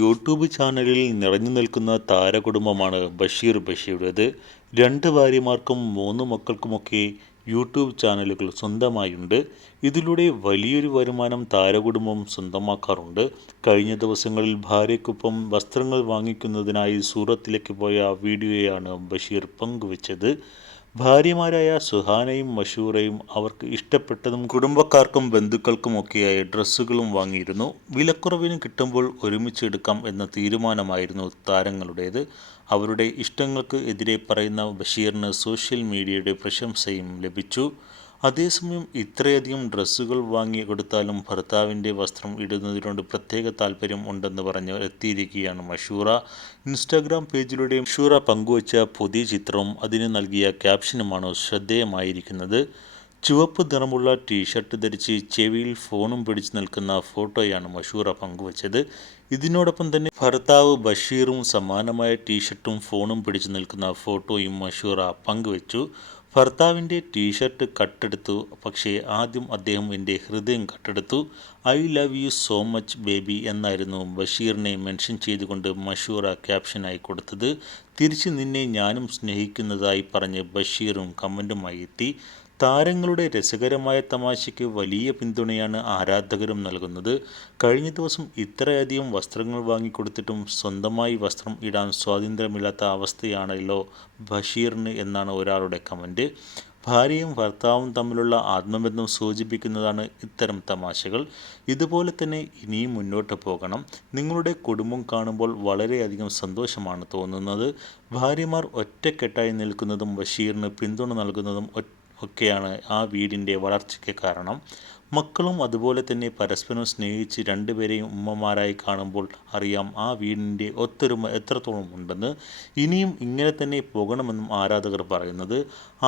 YouTube ചാനലിൽ നിറഞ്ഞു നിൽക്കുന്ന താരകുടുംബമാണ് ബഷീർ ബഷിയുടേത്. 2 ഭാര്യമാർക്കും 3 മക്കൾക്കുമൊക്കെ യൂട്യൂബ് ചാനലുകൾ സ്വന്തമായുണ്ട്. ഇതിലൂടെ വലിയൊരു വരുമാനം താരകുടുംബം സ്വന്തമാക്കാറുണ്ട്. കഴിഞ്ഞ ദിവസങ്ങളിൽ ഭാര്യയ്ക്കൊപ്പം വസ്ത്രങ്ങൾ വാങ്ങിക്കുന്നതിനായി സൂറത്തിലേക്ക് പോയ വീഡിയോയാണ് ബഷീർ പങ്കുവച്ചത്. ഭാര്യമാരായ സുഹാനയും മഷൂറയും അവർക്ക് ഇഷ്ടപ്പെട്ടതും കുടുംബക്കാർക്കും ബന്ധുക്കൾക്കുമൊക്കെയായി ഡ്രസ്സുകളും വാങ്ങിയിരുന്നു. വിലക്കുറവിന് കിട്ടുമ്പോൾ ഒരുമിച്ച് എടുക്കാം എന്ന തീരുമാനമായിരുന്നു താരങ്ങളുടേത്. അവരുടെ ഇഷ്ടങ്ങൾക്ക് എതിരെ പറയുന്ന ബഷീറിന് സോഷ്യൽ മീഡിയയുടെ പ്രശംസയും ലഭിച്ചു. അതേസമയം ഇത്രയധികം ഡ്രസ്സുകൾ വാങ്ങി കൊടുത്താലും ഭർത്താവിൻ്റെ വസ്ത്രം ഇടുന്നതിനോട് പ്രത്യേക താല്പര്യം ഉണ്ടെന്ന് പറഞ്ഞ് എത്തിയിരിക്കുകയാണ് മഷൂറ. ഇൻസ്റ്റാഗ്രാം പേജിലൂടെ മഷൂറ പങ്കുവച്ച പുതിയ ചിത്രവും അതിന് നൽകിയ ക്യാപ്ഷനുമാണ് ശ്രദ്ധേയമായിരിക്കുന്നത്. ചുവപ്പ് നിറമുള്ള ടീഷർട്ട് ധരിച്ച് ചെവിയിൽ ഫോണും പിടിച്ചു നിൽക്കുന്ന ഫോട്ടോയാണ് മഷൂറ പങ്കുവച്ചത്. ഇതിനോടൊപ്പം തന്നെ ഭർത്താവ് ബഷീറും സമാനമായ ടീഷർട്ടും ഫോണും പിടിച്ചു നിൽക്കുന്ന ഫോട്ടോയും മഷൂറ പങ്കുവച്ചു. ഭർത്താവിൻ്റെ ടീഷർട്ട് കട്ടെടുത്തു, പക്ഷേ ആദ്യം അദ്ദേഹം എൻ്റെ ഹൃദയം കട്ടെടുത്തു. I love you so much baby എന്നായിരുന്നു ബഷീറിനെ മെൻഷൻ ചെയ്തുകൊണ്ട് മഷൂറ ക്യാപ്ഷനായി കൊടുത്തത്. തിരിച്ച് നിന്നെ ഞാനും സ്നേഹിക്കുന്നതായി പറഞ്ഞ് ബഷീറും കമൻറ്റുമായി എത്തി. താരങ്ങളുടെ രസകരമായ തമാശയ്ക്ക് വലിയ പിന്തുണയാണ് ആരാധകരും നൽകുന്നത്. കഴിഞ്ഞ ദിവസം ഇത്രയധികം വസ്ത്രങ്ങൾ വാങ്ങിക്കൊടുത്തിട്ടും സ്വന്തമായി വസ്ത്രം ഇടാൻ സ്വാതന്ത്ര്യമില്ലാത്ത അവസ്ഥയാണല്ലോ ബഷീറിന് എന്നാണ് ഒരാളുടെ കമൻറ്റ്. ഭാര്യയും ഭർത്താവും തമ്മിലുള്ള ആത്മബന്ധം സൂചിപ്പിക്കുന്നതാണ് ഇത്തരം തമാശകൾ. ഇതുപോലെ തന്നെ ഇനിയും മുന്നോട്ട് പോകണം. നിങ്ങളുടെ കുടുംബം കാണുമ്പോൾ വളരെയധികം സന്തോഷമാണ് തോന്നുന്നത്. ഭാര്യമാർ ഒറ്റക്കെട്ടായി നിൽക്കുന്നതും ബഷീറിന് പിന്തുണ നൽകുന്നതും ഒക്കെയാണ് ആ വീടിൻ്റെ വളർച്ചയ്ക്ക് കാരണം. മക്കളും അതുപോലെ തന്നെ പരസ്പരം സ്നേഹിച്ച് രണ്ടുപേരെയും ഉമ്മമാരായി കാണുമ്പോൾ അറിയാം ആ വീടിൻ്റെ ഒത്തൊരുമ എത്രത്തോളം ഉണ്ടെന്ന്. ഇനിയും ഇങ്ങനെ തന്നെ പോകണമെന്നും ആരാധകർ പറയുന്നത്.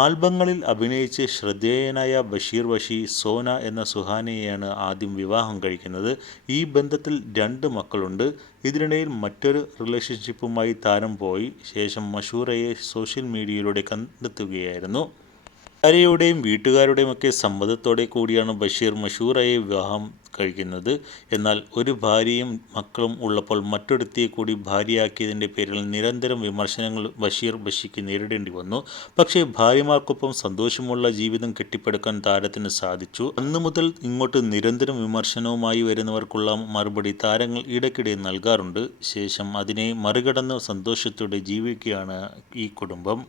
ആൽബങ്ങളിൽ അഭിനയിച്ച് ശ്രദ്ധേയനായ ബഷീർ ബഷി സോന എന്ന സുഹാനയെയാണ് ആദ്യം വിവാഹം കഴിക്കുന്നത്. ഈ ബന്ധത്തിൽ 2 മക്കളുണ്ട്. ഇതിനിടയിൽ മറ്റൊരു റിലേഷൻഷിപ്പുമായി താരം പോയി ശേഷം മഷൂറയെ സോഷ്യൽ മീഡിയയിലൂടെ കണ്ടെത്തുകയായിരുന്നു. ഭാര്യയുടെയും വീട്ടുകാരുടെയും ഒക്കെ സമ്മതത്തോടെ കൂടിയാണ് ബഷീർ മഷൂറയെ വിവാഹം കഴിക്കുന്നത്. എന്നാൽ ഒരു ഭാര്യയും മക്കളും ഉള്ളപ്പോൾ മറ്റൊരുത്തിയെ കൂടി ഭാര്യയാക്കിയതിൻ്റെ പേരിൽ നിരന്തരം വിമർശനങ്ങൾ ബഷീർ ബഷിക്ക് നേരിടേണ്ടി വന്നു. പക്ഷേ ഭാര്യമാർക്കൊപ്പം സന്തോഷമുള്ള ജീവിതം കെട്ടിപ്പടുക്കാൻ താരത്തിന് സാധിച്ചു. അന്നു മുതൽ ഇങ്ങോട്ട് നിരന്തരം വിമർശനവുമായി വരുന്നവർക്കുള്ള മറുപടി താരങ്ങൾ ഇടയ്ക്കിടെ നൽകാറുണ്ട്. ശേഷം അതിനെ മറികടന്ന് സന്തോഷത്തോടെ ജീവിക്കുകയാണ് ഈ കുടുംബം.